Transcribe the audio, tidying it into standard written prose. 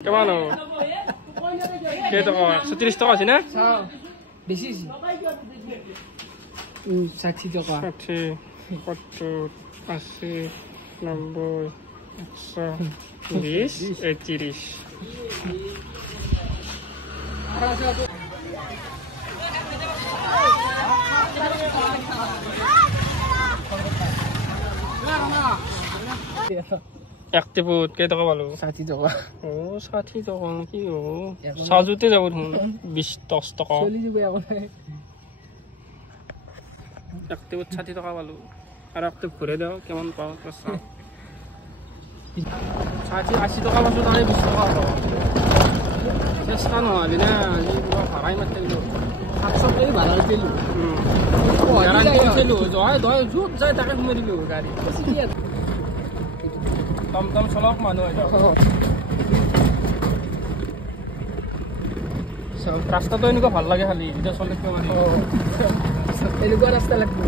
কেমন কে টাকা 130 টাকা আছে না বেশি 60 টাকা 60 70 80 90 120 30 একটি ফুট কেই টাকা পালো 60 টাকা ও 60 টাকা কি ও সাজুতে যাব ধুন 20 10 টাকা চলি যাব এখন একটি ফুট 60 টাকা পালো আর একটি ঘুরে দাও কেমন পাও তো 60 80 টাকা পাছো তাহলে 20 টাকা পাও চেষ্টা নহলে না আজি পুরো ভাড়াই মারতে গেল 700 টাকা ভাড়া দিল গ্যারান্টি ছিল জয় দয় জুত যায় তাকে ঘুমে দিল গাড়ি টমটম চলক মানুহ রাস্তাটো এনেকুৱা ভাল লাগে খালি এতিয়া চলে মানে এনেকুৱা ৰাস্তা লাগিব